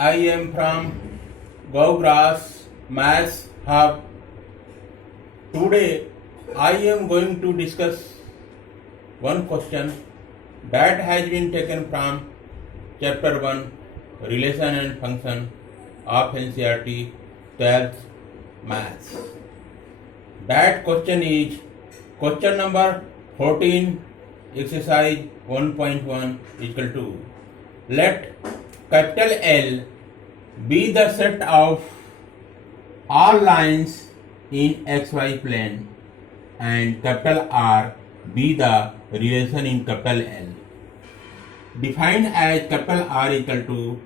I am from Gowgrass Maths Hub. Today I am going to discuss one question that has been taken from Chapter 1 Relation and Function of NCERT 12th Maths. That question is question number 14, exercise 1.1 equal to let capital L be the set of all lines in xy plane and capital R be the relation in capital L. Defined as capital R equal to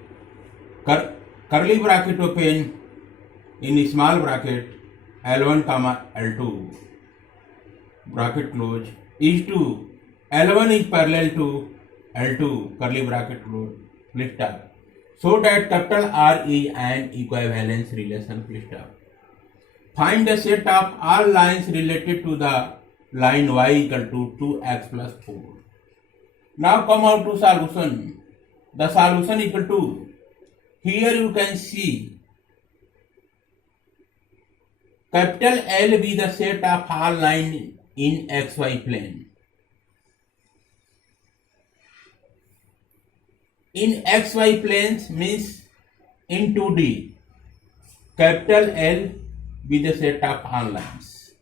curly bracket open in small bracket L1 comma L2 bracket close is to L1 is parallel to L2 curly bracket close full stop, so that capital R is an equivalence relation full stop. Find the set of all lines related to the line y equal to 2x plus 4. Now come out to solution. The solution equal to, here you can see capital L be the set of all lines in xy plane. In xy planes means in 2D, capital L be the set of all lines.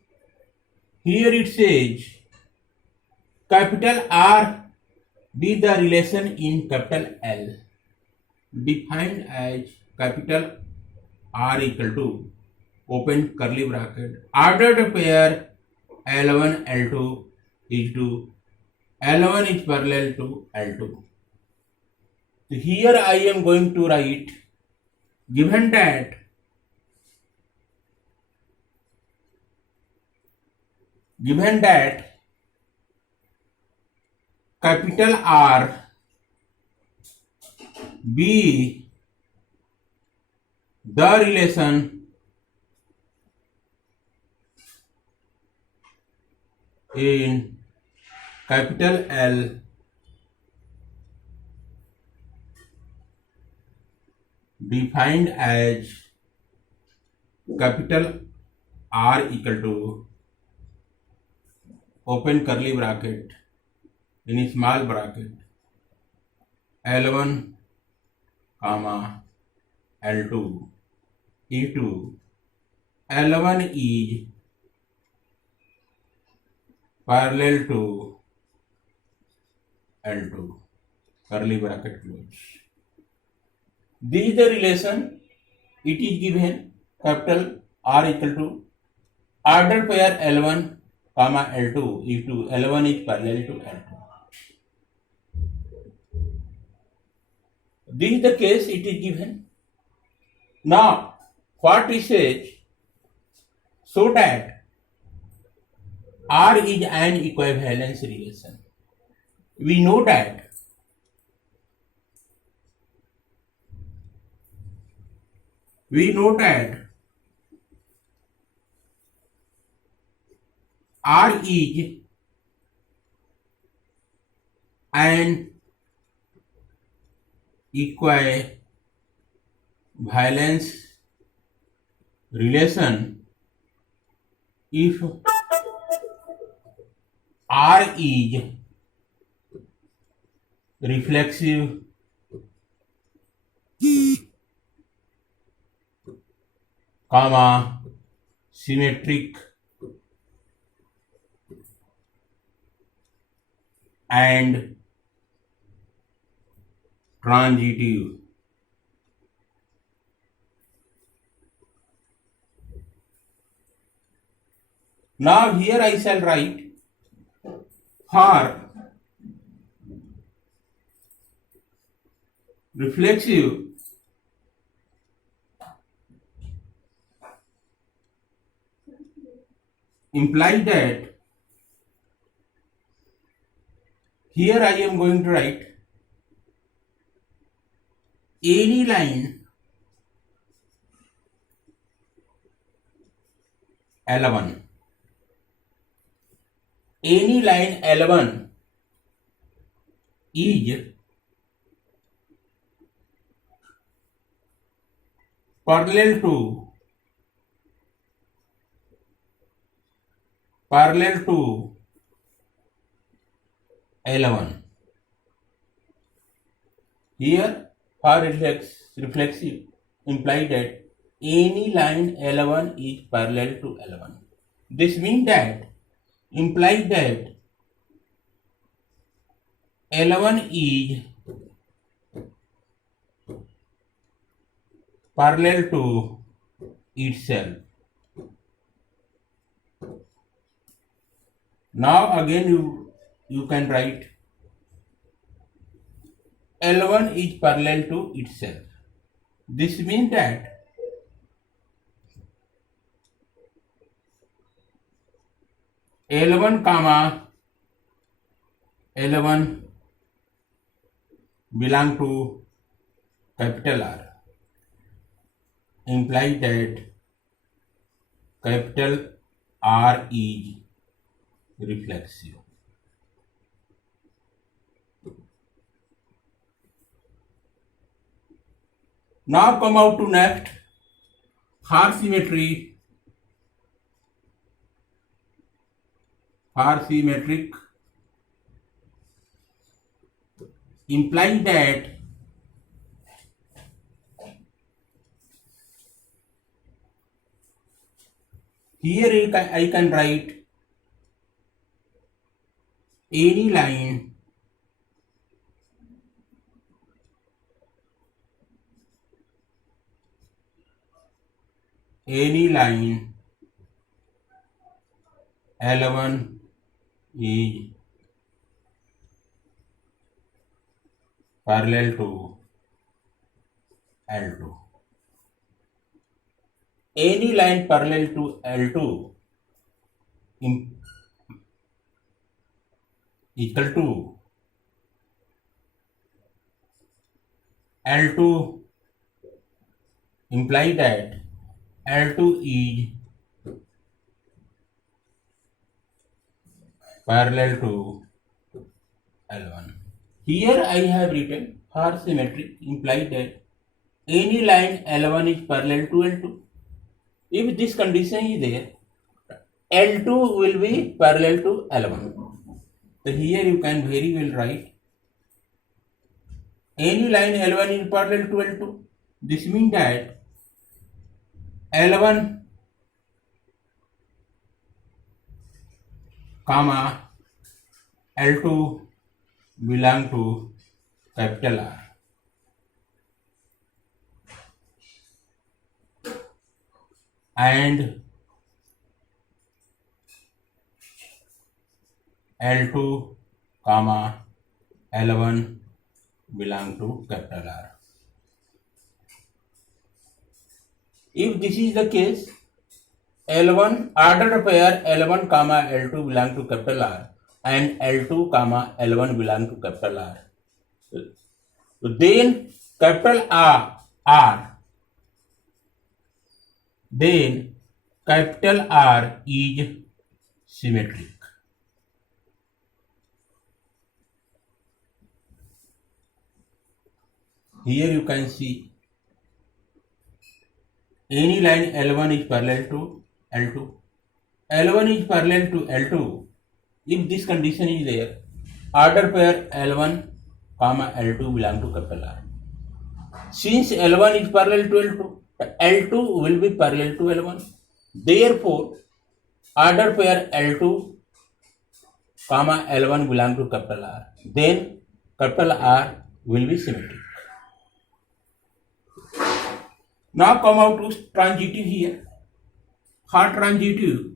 Here it says capital R be the relation in capital L, defined as capital R equal to open curly bracket ordered pair L1 L2 is to L1 is parallel to L2. So here I am going to write, given that capital R be the relation in capital L defined as capital R equal to open curly bracket in small bracket L1 comma L2 E2 L1 is parallel to L2 curly bracket close. This is the relation. It is given capital R equal to ordered pair L1 comma L2 E2 L1 is parallel to L2. This is the case it is given. Now what it says, so that R is an equivalence relation. We know that R is an equivalence relation if R is reflexive comma symmetric and transitive. Now here I shall write for reflexive implies that here I am going to write any line L1, any line L1 is parallel to L1. Here, for reflexive imply that any line L1 is parallel to L1. This means that implies that L1 is parallel to itself. Now again you can write L1 is parallel to itself. This means that L1 comma L1 belong to capital R, implies that capital R is reflexive. Now come out to next, Haar symmetric implies that here I can write any line L1 is parallel to L2. Any line parallel to L2 equal to L2 imply that L2 is parallel to L1. Here I have written Haar symmetric implies that any line L1 is parallel to L2. If this condition is there, L2 will be parallel to L1. So here you can very well write any line L1 is parallel to L2. This means that L1 comma L2 belong to capital R. And L2 comma L1 belong to capital R. If this is the case, L1 ordered pair L1 comma L2 belong to capital R and L2 comma L1 belong to capital R. Then capital R is symmetric. Here you can see any line L1 is parallel to L2. L1 is parallel to L2. If this condition is there, order pair L1 comma L2 belong to capital R. Since L1 is parallel to L2, L2 will be parallel to L1. Therefore, order pair L2 comma L1 belong to capital R. Then capital R will be symmetric. Now come out to transitive here. Haar transitive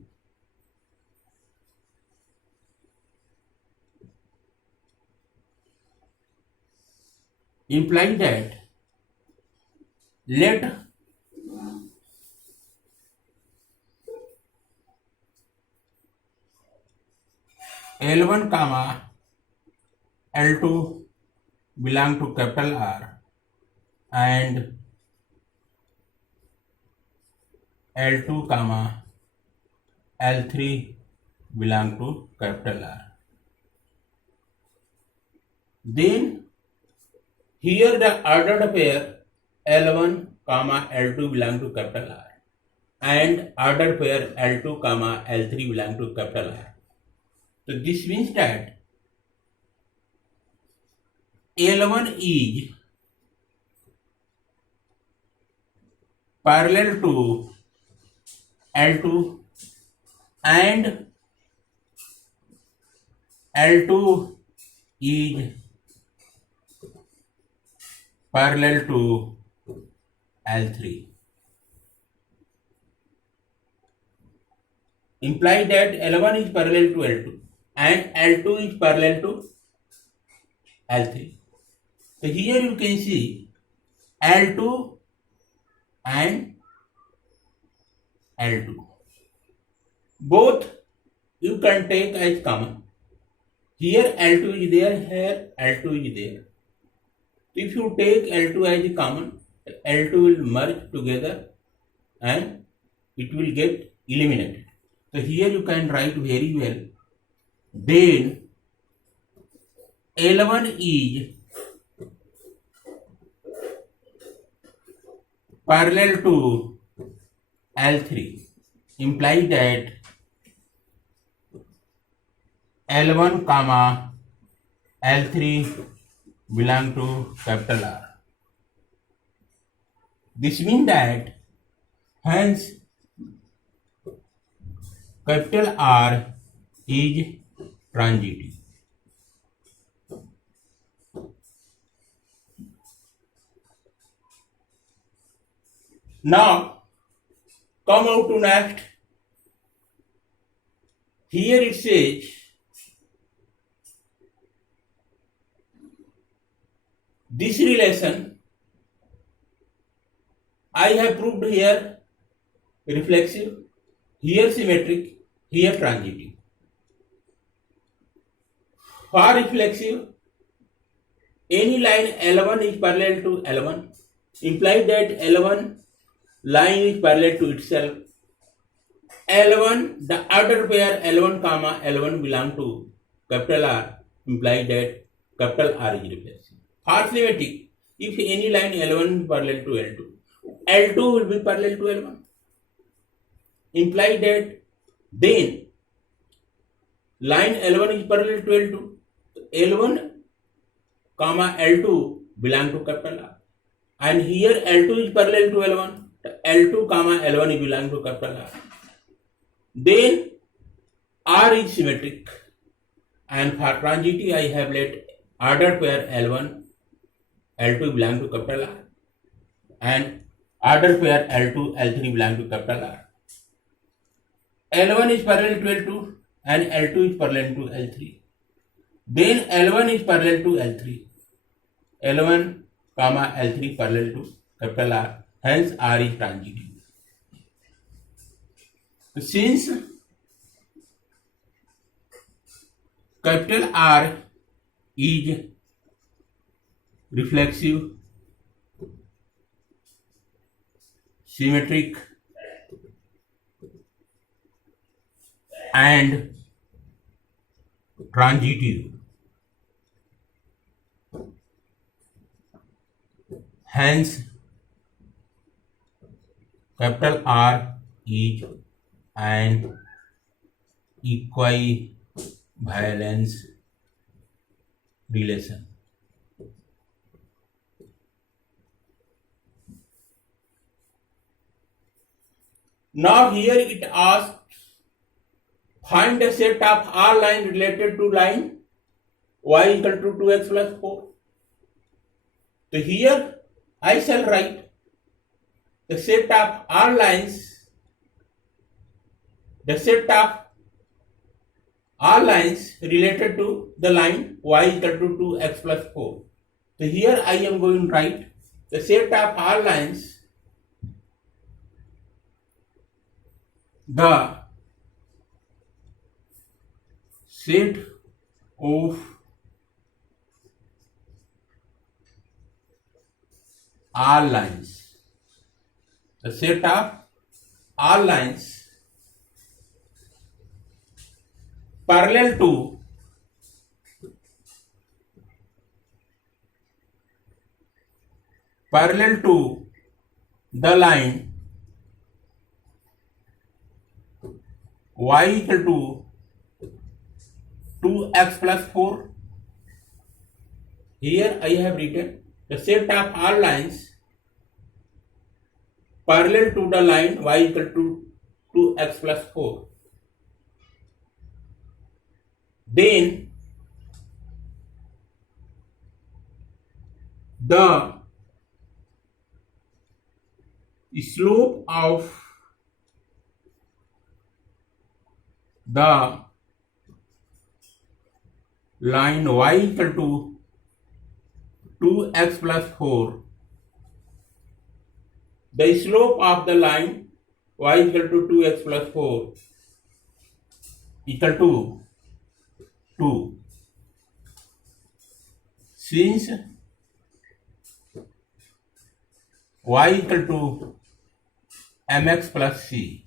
implies that let L1 comma L2 belong to capital R and L2 comma L3 belong to capital R. Then here the ordered pair L1 comma L2 belong to capital R, and ordered pair L2 comma L3 belong to capital R. So this means that L1 is parallel to L2 and L2 is parallel to L3. Imply that L1 is parallel to L2 and L2 is parallel to L3. So here you can see L2 and L2. Both you can take as common. Here L2 is there, here L2 is there. If you take L2 as common, L2 will merge together and it will get eliminated. So here you can write very well. Then L1 is parallel to L3. Implies that L1 comma L3 belong to capital R. This means that hence capital R is transitive. Now come out to next. Here it says this relation I have proved here reflexive, here symmetric, here transitive. For reflexive, any line L1 is parallel to L1, implies that L1 line is parallel to itself. L1, the ordered pair L1 comma L1 belong to capital R, implies that capital R is reflexive. For symmetric, if any line L1 is parallel to L2, L2 will be parallel to L1. Imply that then line L1 is parallel to L2. L1 comma L2 belong to capital R. And here L2 is parallel to L1. L2 comma L1 belong to capital R. Then R is symmetric. And for transitive I have let ordered pair L1, L2 belong to capital R. And ordered pair L2, L3 belong to capital R. L1 is parallel to L2 and L2 is parallel to L3. Then L1 is parallel to L3. L1 comma L3 parallel to capital R. Hence R is transitive. So since capital R is reflexive, symmetric, and transitive, hence capital R is an equivalence relation. Now here it asks, find the set of R line related to line y equal to 2x plus 4. So here I shall write the set of R lines, related to the line y equal to 2x plus 4. So here I am going to write the set of R lines, the set of R lines, the set of R lines parallel to the line y equal to 2x plus 4. Here I have written the set of all lines parallel to the line y equal to 2x plus 4. Then the slope of the line y equal to 2x plus 4, the slope of the line y equal to 2x plus 4 equal to 2. Since y equal to mx plus c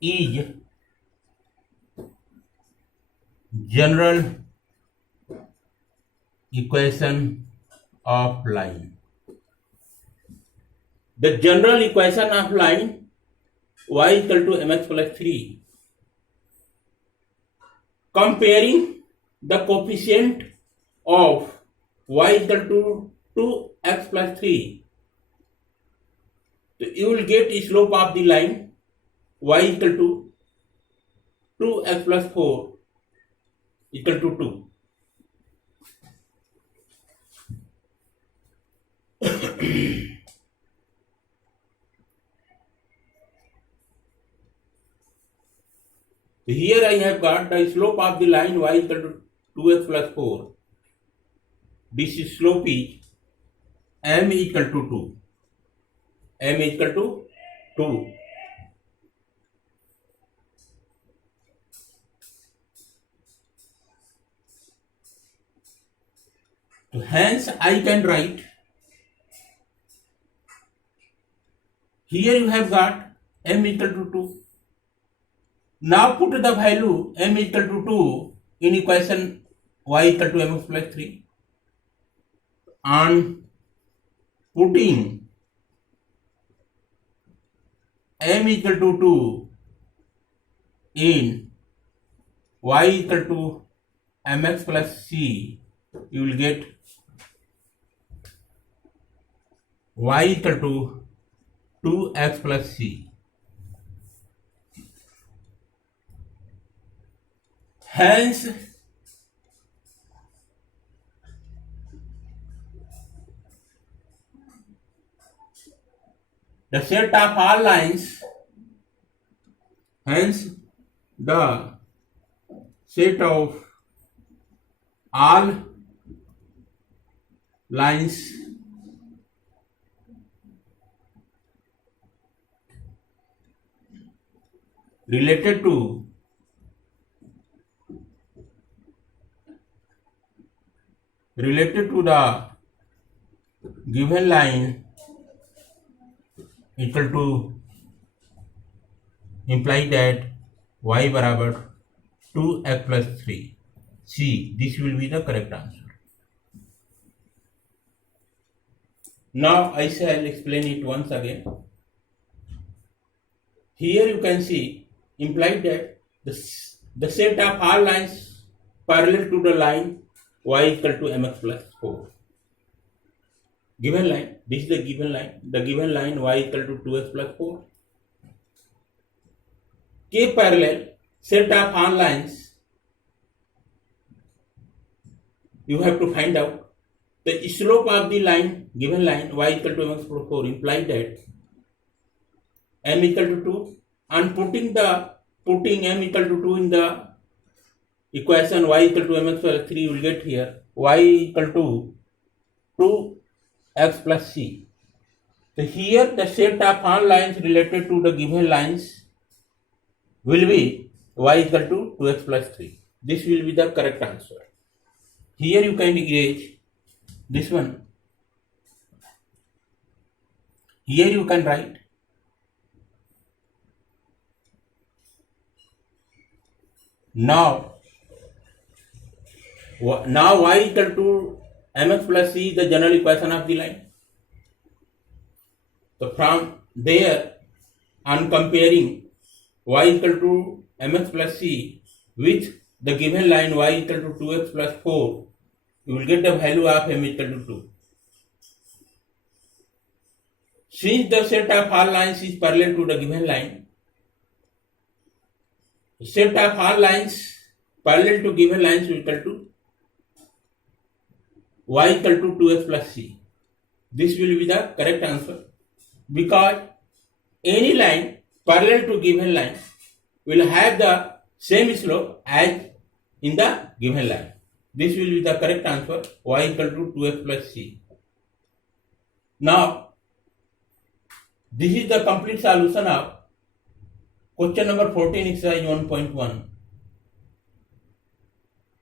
is general equation of line. The general equation of line y equal to mx plus 3, comparing the coefficient of y equal to 2x plus 3, so you will get slope of the line y equal to 2x plus 4 equal to 2. So here I have got the slope of the line y equal to 2x plus 4. This slope is m equal to 2. M equal to 2. So hence I can write, here you have got m equal to 2. Now put the value m equal to 2 in equation y equal to mx plus 3. On putting m equal to 2 in y equal to mx plus c, you will get y equal to 2x plus c. Hence, the set of all lines, hence the set of all lines related to the given line equal to imply that y बराबर 2x plus 3. C. This will be the correct answer. Now I shall explain it once again. Here you can see implied that the set of all lines parallel to the line y equal to mx plus 4. Given line, this is the given line. The given line y equal to 2x plus 4. K parallel set of all lines, you have to find out the slope of the line, given line y equal to mx plus 4 implies that m equal to 2, and putting m equal to 2 in the equation y equal to mx plus 3, you will get here y equal to 2x plus c. So here the set of all lines related to the given lines will be y equal to 2x plus 3. This will be the correct answer. Here you can erase this one. Here you can write now y equal to mx plus c is the general equation of the line. So from there, on comparing y equal to mx plus c with the given line y equal to 2x plus 4, you will get the value of m equal to 2. Since the set of all lines is parallel to the given line, set of all lines parallel to given lines is equal to y equal to 2x plus c. This will be the correct answer, because any line parallel to given line will have the same slope as in the given line. This will be the correct answer, y equal to 2x plus c. Now, this is the complete solution of question number 14 exercise 1.1.